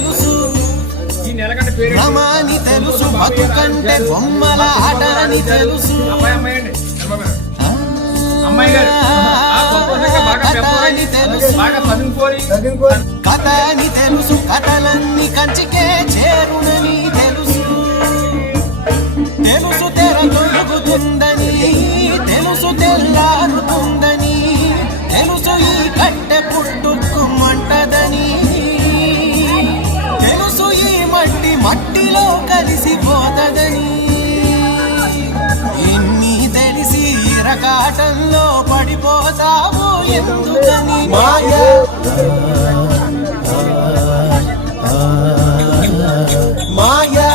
తెలుసు. రమాని తెలుసు బతుకంటే బొమ్మల ఆట అని తెలుసు. కథని తెలుసు. కథని తెలుసు కథలన్నీ కంచికే చేరునని తెలుసు. తెలుసు తెర తొలుగుతుందని కలిసిపోతదని ఎన్ని తెలిసి రకాటంలో పడిపోతావు ఎందుకని మాయా? మాయా?